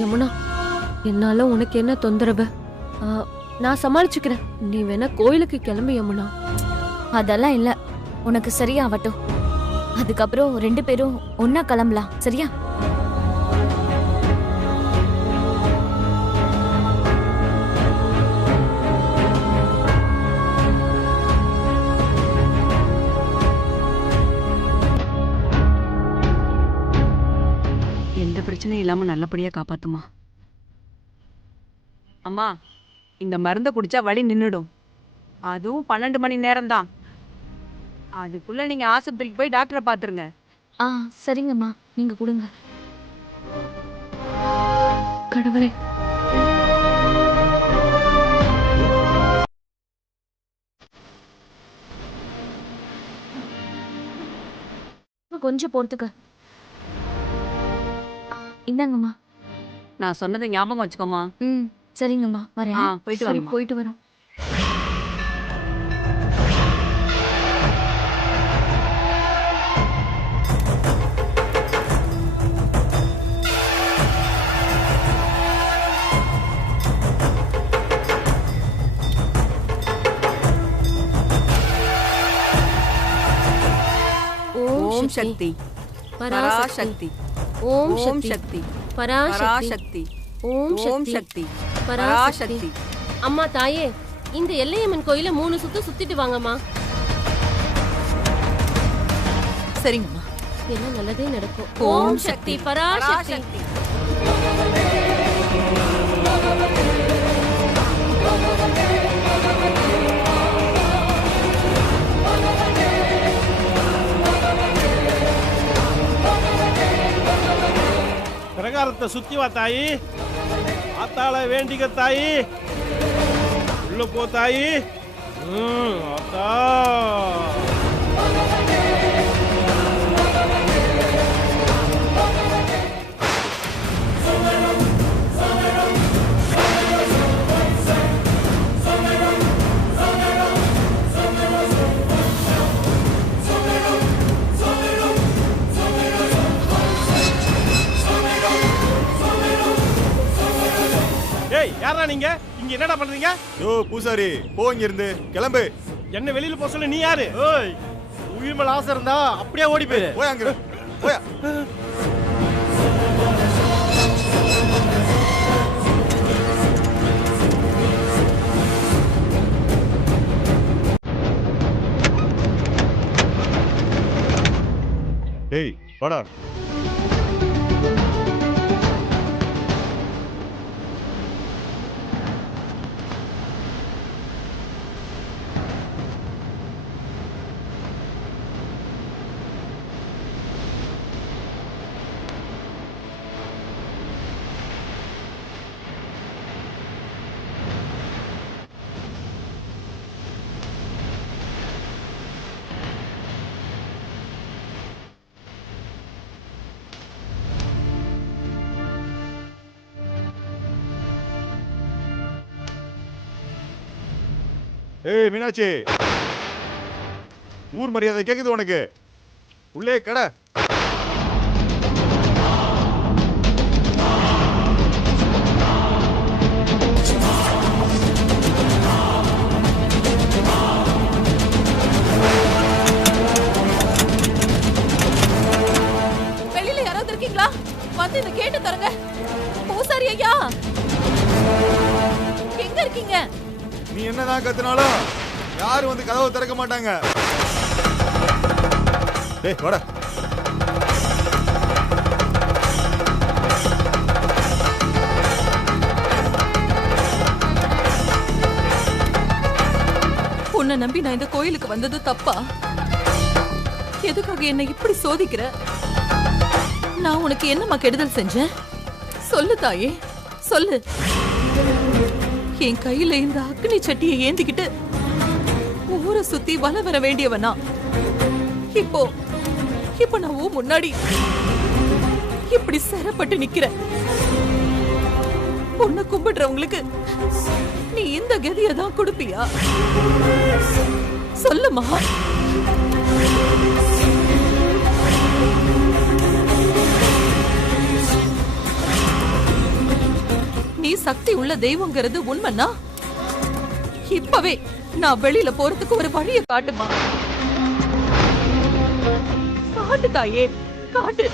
யமுனா, என்னால உனக்கு என்ன தொந்தரவு? நான் சமாளிச்சுக்கிறேன். நீ வேணா கோயிலுக்கு கிளம்பு யமுனா. அதெல்லாம் இல்ல, உனக்கு சரியாவட்டும். அதுக்கப்புறம் 2 பேரும் ஒன்னா கிளம்பலாம், சரியா? எந்த பிரச்சனையும் இல்லாம நல்லபடியா காப்பாத்துமா. அம்மா, இந்த மருந்தை குடிச்சா வலி நின்னுடும். அதுவும் 12 மணி நேரம் தான். அதுக்குள்ள நீங்க ஆஸ்பத்திரிக்கு போய் டாக்டரை பாத்துருங்க. சரிங்கம்மா, நீங்க கொடுங்க. கடவுளே, கொஞ்சம் பொறுத்துக்க. இந்தாங்கம்மா. நான் சொன்னதை ஞாபகம் வச்சுக்கோமா. சரிங்கம்மா, வரேன். போயிட்டு வரேன். போயிட்டு வரோம். ஓம் சக்தி பராசக்தி. ஓம் ஓம் சக்தி சக்தி பராசக்தி. ஓம் சக்தி பராசக்தி. அம்மா தாயே, இந்த எல்லையம்மன் கோயில 3 சுத்து சுத்திட்டு வாங்கம்மா. சரிங்கம்மா. எல்லாம் நல்லதே நடக்கும். ஓம் சக்தி பராசக்தி. பிரகாரத்தை சுத்தி வா தாயி. ஆத்தாள வேண்டிக்க தாயி. உள்ள போ தாயி. ஆத்தா. யாரா நீங்க? இங்க என்னடா பண்றீங்க? பூசாரி, போ இங்க இருந்து, கிளம்பு. என்ன வெளியில போக சொல்ல? நீ யாரு? ஓய், உயிர் மேல ஆசை இருந்தா அப்படியே ஓடி போயிரு. போய் அங்க போய். டேய் வாடா. ஏய் மீனாட்சி, ஊர் மரியாதை கேக்குது உனக்கு? உள்ளே கடை. வெளியில யாராவது இருக்கீங்களா? வந்து இந்த கேட்டு தரங்க. பூசாரி ஐயா, எங்க இருக்கீங்க? நீ என்னதான் கத்துனாலும் யாரும் வந்து கதவை திறக்க மாட்டாங்க. டேய் வாடா. உன்னை நம்பி நான் இந்த கோயிலுக்கு வந்தது தப்பா? எதுக்காக என்னை இப்படி சோதிக்கிற? நான் உனக்கு என்னம்மா கெடுதல் செஞ்சேன்? சொல்லு தாயே, சொல்லு. என் கையில இந்த அக்னி சட்டியை ஏந்திக்கிட்டு ஊரை சுத்தி வல வர வேண்டியவனா? இப்போ நான் முன்னாடி இப்படி சிரப்பட்டு நிக்கிறேன். உன்னை கும்பிடுறவங்களுக்கு நீ இந்த கதியை தான் கொடுப்பியா? சொல்லுமா. சக்தி உள்ள தெய்வங்கிறது உண்மைன்னா இப்பவே நான் வெளியில போறதுக்கு ஒரு வழிய காட்டுமா. காட்டு தாயே, காட்டு.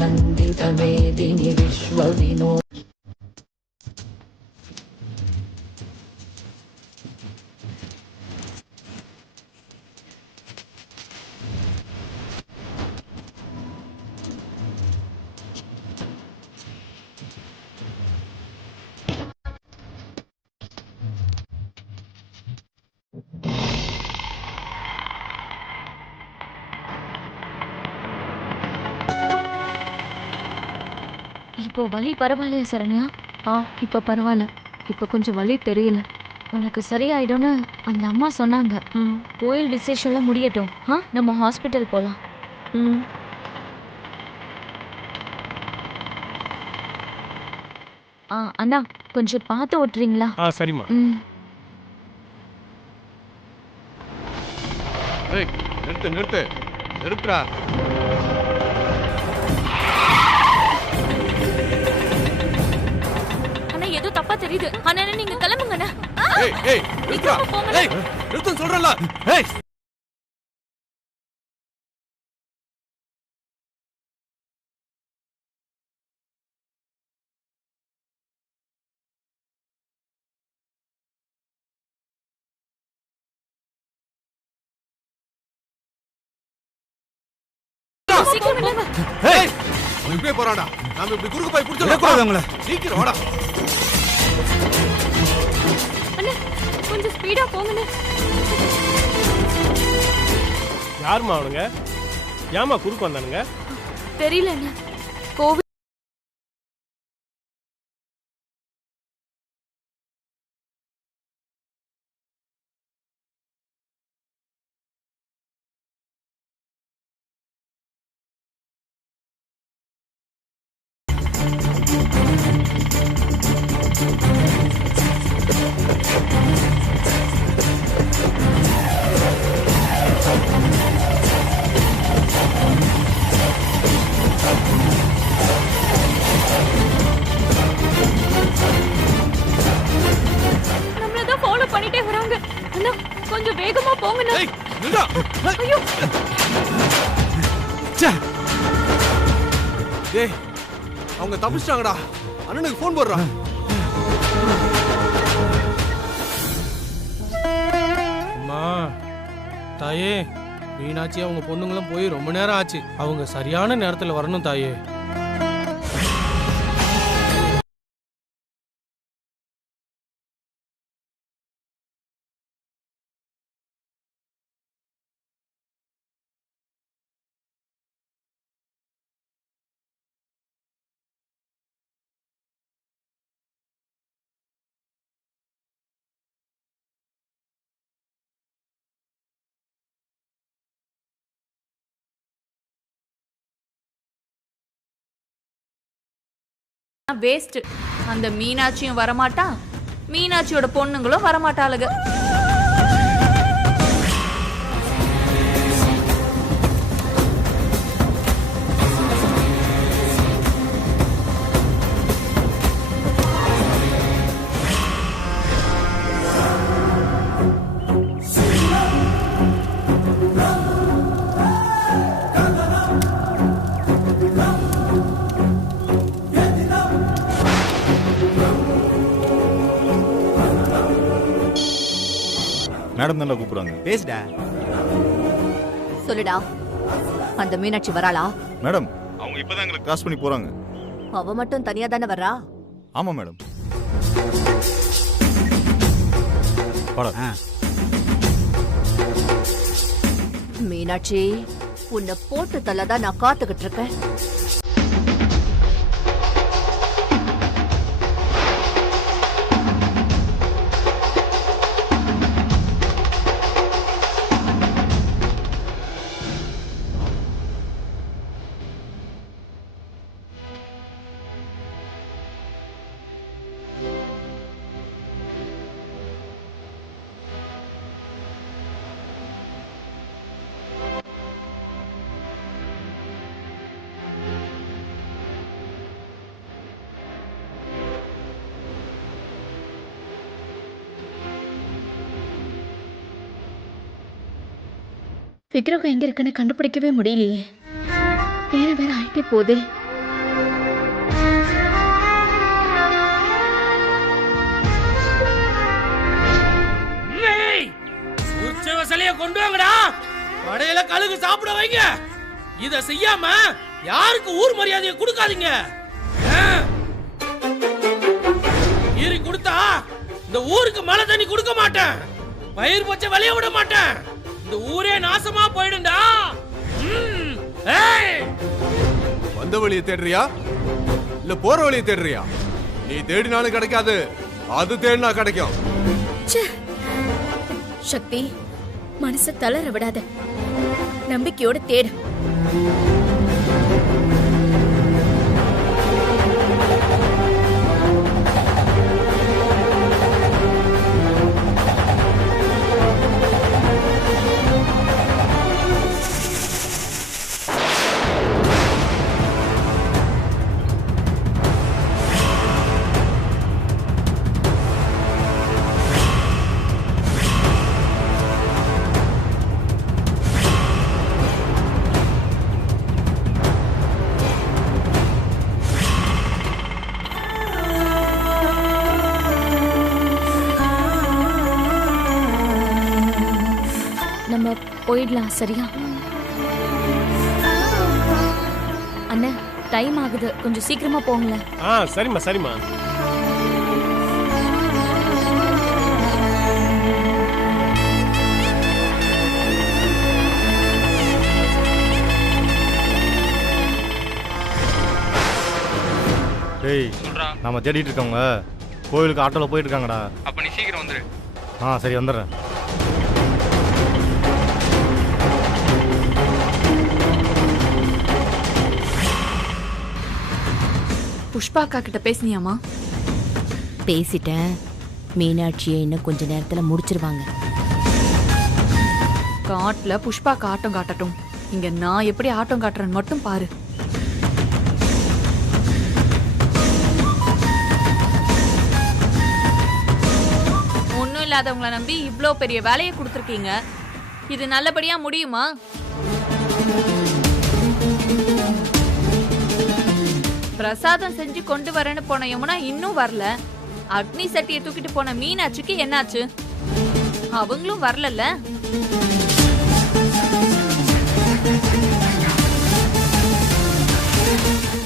नन्दितमेदिनि विश्वविनो இப்போ வலி பரவாயில்லையா சரண்யா? இப்போ பரவாயில்ல. இப்போ கொஞ்சம் வலி தெரியல. உனக்கு சரியாயிடும்னு அந்த அம்மா சொன்னாங்க. கோயில் விசேஷம்லாம் முடியட்டும், நம்ம ஹாஸ்பிட்டல் போகலாம். அண்ணா கொஞ்சம் பார்த்து ஓட்டுறீங்களா? சரிம்மா. நிறுத்து நிறுத்து நிறுத்துறா. அண்ணா ஏதோ தப்பா தெரியுது. அண்ணா நீங்க கிளம்புங்க அண்ணா. நிறுத்துன்னு சொல்றேன்ல. இப்படியே போறாடா. நாம இப்படி குறுக்கு போய் புடிச்சோம். சீக்கிரம் வாடா. அண்ணா கொஞ்சம் ஸ்பீடா போங்க. யாருமா அவனுங்க? ஏமா குறுக்கு வந்தானுங்க? தெரியல அண்ணா. கோவில் நம்மளதான் ஃபாலோ பண்ணிட்டே வராங்க. அண்ணா கொஞ்சம் வேகமா போங்க. ஐயோ டேய் அவங்க தப்பிச்சிட்டாங்கடா. அண்ணனுக்கு ஃபோன் போடுறா. அம்மா தாயே, மீனாட்சி அவங்க பொண்ணுங்களும் போய் ரொம்ப நேரம் ஆச்சு. அவங்க சரியான நேரத்துல வரணும் தாயே. வேஸ்ட். அந்த மீனாட்சியும் வரமாட்டா, மீனாட்சியோட பொண்ணுங்களும் வரமாட்டாளுங்க. மேடம் தான் கூப்பிடுறாங்க. பேசுடா. சொல்லுடா, அந்த மீனாட்சி வராளா? மேடம் அவங்க இப்பதான் எங்களை கிராஸ் பண்ணி போறாங்க. அவ மட்டும் தனியா தானே வர்றா? ஆமா மேடம். மீனாட்சி, உன்னை போட்டு தள்ளதான் நான் காத்துக்கிட்டு இருக்கேன். விக்கிரகம் எங்க இருக்குன்னு கண்டுபிடிக்கவே முடியலையே. வேற ஆயிட்டே போதே. உற்சவ சிலைய கொண்டு வாங்கடா. கடையில கழுகு சாப்பிட வைங்க. இத செய்யாம யாருக்கு ஊர் மரியாதையை கொடுக்காதீங்க. ஈரி கொடுத்தா இந்த ஊருக்கு மழை தண்ணி கொடுக்க மாட்டேன். பயிர் பச்சை விளைய விட மாட்டேன். இந்த ஊரே நாசமா போயிடும்டா. வந்த வழியை தேடுறியா இல்ல போற வழியை தேடுறியா? நீ தேடினாலும் கிடைக்காது, அது தேடினா கிடைக்கும். சக்தி, மனசை தளர விடாத, நம்பிக்கையோட தேடு. போயிடலாம், சரியா? அண்ணா, டைம் ஆகுது, கொஞ்சம் சீக்கிரமா போங்களேன். சரிம்மா சரிம்மா. டேய், நாம தேடிட்டு இருக்கவங்க கோயிலுக்கு ஆட்டோல போயிட்டு இருக்காங்கடா. அப்ப நீ சீக்கிரம் வந்துரு. சரி வந்துடுறேன். புஷ்பா அக்கா கிட்ட பேசினியாமா? பேசிட்டேன். மீனாட்சியை இன்னும் கொஞ்ச நேரத்துல முடிச்சிருவாங்க. காட்டுல புஷ்பாக்கு ஆட்டம் காட்டட்டும், இங்க நான் எப்படி ஆட்டம் காட்டுறேன்னு மட்டும் பாரு. ஒன்னும் இல்லாதவங்களை நம்பி இவ்ளோ பெரிய வேலையை கொடுத்துருக்கீங்க. இது நல்லபடியா முடியுமா? பிரசாதம் செஞ்சு கொண்டு வரேன்னு போன யமுனா இன்னும் வரல. அக்னி சட்டியை தூக்கிட்டு போன மீனாட்சிக்கு என்னாச்சு? அவங்களும் வரலல்ல.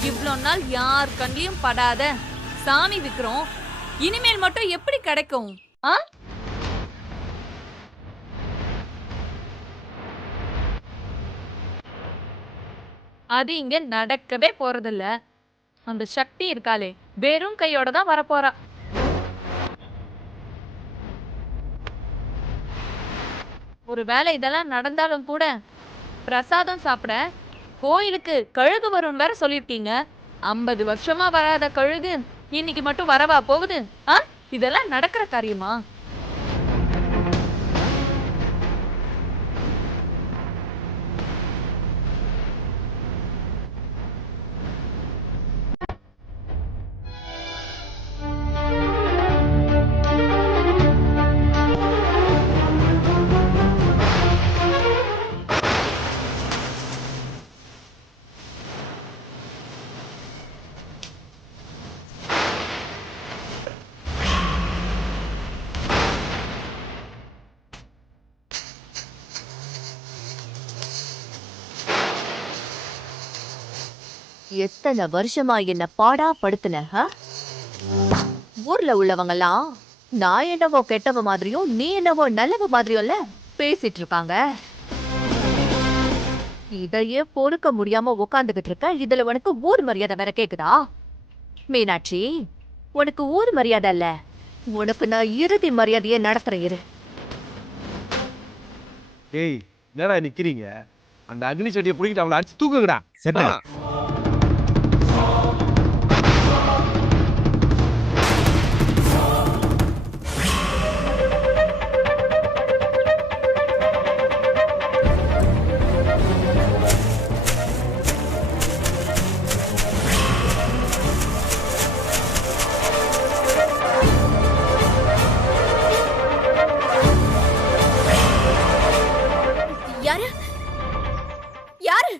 இவ்வளோ நாள் யார் கண்ணிலையும் படாத சாமி விக்கிறோம், இனிமேல் மட்டும் எப்படி கிடைக்கும்? அது இங்க நடக்கவே போறதில்ல. அந்த சக்தி இருக்காளே, வெறும் கையோட தான் வரப்போறா. ஒருவேளை இதெல்லாம் நடந்தாலும் கூட பிரசாதம் சாப்பிட கோயிலுக்கு கழுகு வரும் வேற சொல்லிருக்கீங்க. 50 வருஷமா வராத கழுகு இன்னைக்கு மட்டும் வரவா போகுது? இதெல்லாம் நடக்கிற காரியமா? எத்தனை வருஷமா என்ன பாடா படுத்துன? ஊர்ல உள்ளவங்கலாம் நான் என்னவோ கெட்டவ மாதிரியும் நீ என்னவோ நல்லவ மாதிரியும்ல பேசிட்டு இருக்காங்க. இதையே பொறுக்க முடியாம உட்காந்துகிட்டு இருக்க. இதுல உனக்கு ஊர் மரியாதை வேற கேக்குதா? மீனாட்சி, உனக்கு ஊர் மரியாதை இல்ல, உனக்கு நான் இறுதி மரியாதையே நடத்துறேன். இரு. ஏய், என்னடா நிக்கிறீங்க? அந்த அக்னி செடியை பிடிக்கிட்டு அவளை அடிச்சு தூக்குங்கடா. சரி. யாரு யாரு?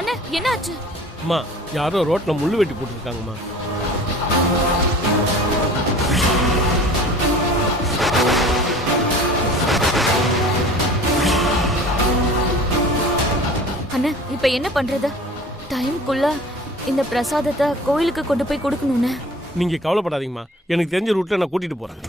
அண்ணா, என்னாச்சு? அம்மா, யாரோ ரோட்ல முள்ளு வெட்டி போட்டுருக்காங்கம்மா. அண்ணா, இப்ப என்ன பண்றது? டைம்க்குள்ள இந்த பிரசாதத்தை கோயிலுக்கு கொண்டு போய் கொடுக்கணும்னு. நீங்க கவலைப்படாதீங்கம்மா, எனக்கு தெரிஞ்ச ரூட்ல நான் கூட்டிட்டு போறேன்.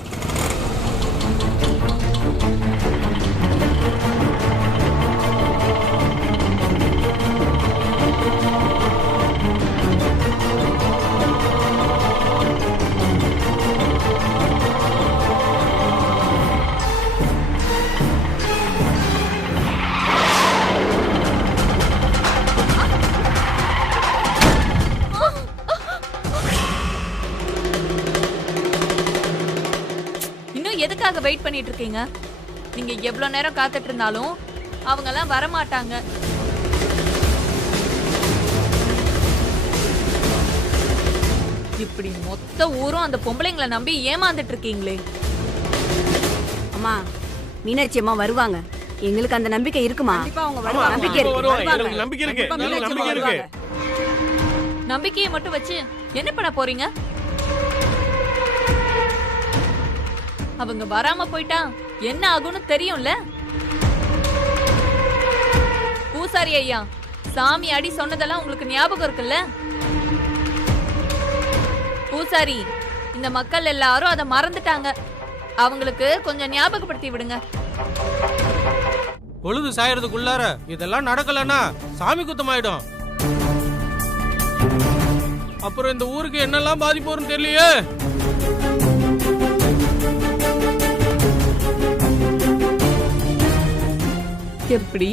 எதுக்காக வெயிட் பண்ணிட்டு இருக்கீங்க? நீங்க எவ்வளவு நேரம் காத்துட்டு இருந்தாலும் அவங்க எல்லாம் வர மாட்டாங்க. இப்படி மொத்த ஊரும் அந்த பொம்பளைங்களை நம்பி ஏமாந்துட்டு இருக்கீங்களே. அம்மா, மீனாட்சி அம்மா வருவாங்க. எங்களுக்கு அந்த நம்பிக்கை இருக்குமா? நம்பிக்கையை மட்டும் வச்சு என்ன பண்ண போறீங்க? அவங்க வராம போயிட்டா என்ன ஆகும்னு தெரியும்ல. பூசாரி ஐயா, சாமி அடி சொன்னதெல்லாம் உங்களுக்கு ஞாபகம் இருக்குல்ல? பூசாரி, இந்த மக்கள் எல்லாரும் அதை மறந்துட்டாங்க. அவங்களுக்கு கொஞ்சம் ஞாபகப்படுத்தி விடுங்க. பொழுது சாயறதுக்குள்ளார இதெல்லாம் நடக்கலன்னா சாமி குத்தமாயிடும். அப்புறம் இந்த ஊருக்கு என்னெல்லாம் பாதிப்பு வரும்னு தெரியலையே. எப்படி